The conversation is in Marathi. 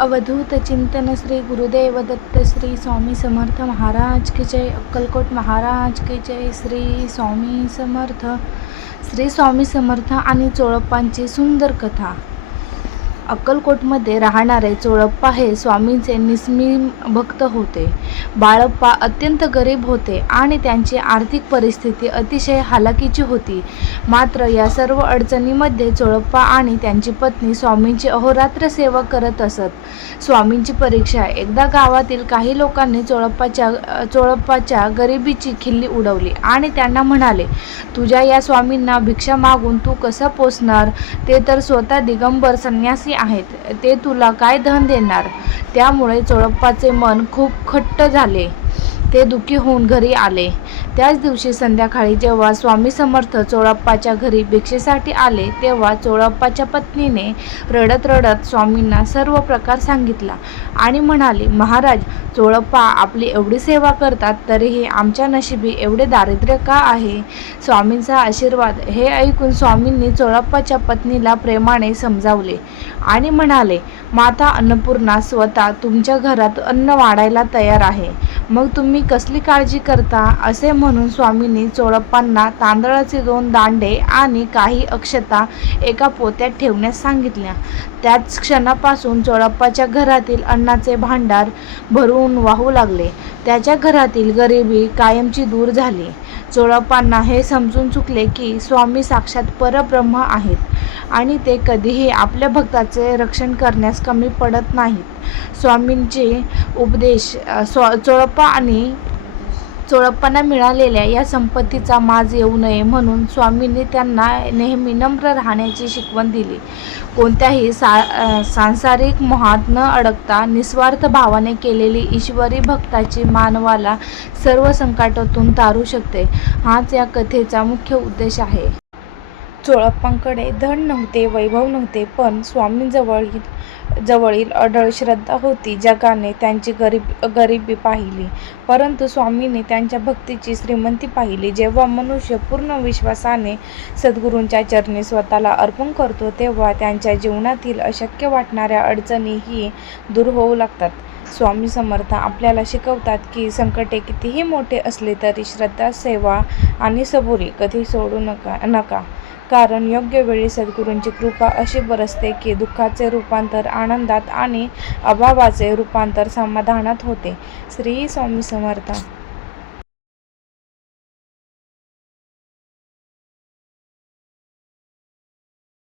अवधूत चिंतन श्री गुरुदेव दत्त श्री स्वामी समर्थ महाराज की जय। अक्कलकोट महाराज की जय। श्री स्वामी समर्थ। श्री स्वामी समर्थ आणि चोळप्पांची सुंदर कथा। अक्कलकोटमध्ये राहणारे चोळप्पा हे स्वामींचे निस्सीम भक्त होते। बाळप्पा अत्यंत गरीब होते आणि त्यांची आर्थिक परिस्थिती अतिशय हालाकीची होती। मात्र या सर्व अडचणींमध्ये चोळप्पा आणि त्यांची पत्नी स्वामींची अहोरात्र सेवा करत असत। स्वामींची परीक्षा एकदा गावातील काही लोकांनी चोळप्पाच्या गरिबीची खिल्ली उडवली आणि त्यांना म्हणाले, तुझ्या या स्वामींना भिक्षा मागून तू कसा पोसणार? ते तर स्वतः दिगंबर संन्यासी आहेत, ते तुला काय धन देणार? त्यामुळे चोळप्पाचे मन खूप खट्ट झाले। ते दुःखी होऊन घरी आले। त्याच दिवशी संध्याकाळी जेव्हा स्वामी समर्थ चोळप्पाच्या घरी भिक्षेसाठी आले, तेव्हा चोळप्पाच्या पत्नीने रडत रडत स्वामींना सर्व प्रकार सांगितला आणि म्हणाली, महाराज, चोळप्पा आपली एवढी सेवा करतात, तरीही आमच्या नशिबी एवढे दारिद्र्य का आहे? स्वामींचा आशीर्वाद हे ऐकून स्वामींनी चोळप्पाच्या पत्नीला प्रेमाने समजावले आणि म्हणाले, माता अन्नपूर्णा स्वतः तुमच्या घरात अन्न वाढायला तयार आहे, मग तुम्ही कसली काळजी करता? असे म्हणून स्वामींनी चोळप्पांना तांदळाचे 2 दांडे आणि काही अक्षता एका पोत्यात ठेवण्यास सांगितल्या। त्याच क्षणापासून चोळप्पाच्या घरातील अन्नाचे भांडार भरून वाहू लागले। त्याच्या घरातील गरिबी कायमची दूर झाली। चोळप्पांना हे समजून चुकले की स्वामी साक्षात परब्रह्म आहेत आणि ते कधीही आपल्या भक्ताचे रक्षण करण्यास कमी पडत नाहीत। स्वामींचे उपदेश चोळप्पांना मिळालेल्या या संपत्तीचा माज येऊ नये म्हणून स्वामींनी त्यांना नेहमी नम्र राहण्याची शिकवण दिली। कोणत्याही सांसारिक मोहात न अडकता निस्वार्थ भावाने केलेली ईश्वरी भक्ताची मानवाला सर्व संकटातून तारू शकते, हाच या कथेचा मुख्य उद्देश आहे। चोळप्पांकडे धन नव्हते, वैभव नव्हते, पण स्वामींजवळील अढळ श्रद्धा होती। जगाने त्यांची गरिबी पाहिली, परंतु स्वामींनी त्यांच्या भक्तीची श्रीमंती पाहिली। जेव्हा मनुष्य पूर्ण विश्वासाने सद्गुरूंच्या चरणी स्वतःला अर्पण करतो, तेव्हा त्यांच्या जीवनातील अशक्य वाटणाऱ्या अडचणीही दूर होऊ लागतात। स्वामी समर्थ आपल्याला शिकवतात की संकटे कितीही मोठे असले तरी श्रद्धा, सेवा आणि सबुरी कधी सोडू नका, कारण योग्य वेळी सद्गुरूंची कृपा अशी बरसते की दुःखाचे रूपांतर आनंदात आणि अभावाचे रूपांतर समाधानात होते। श्री स्वामी समर्थ।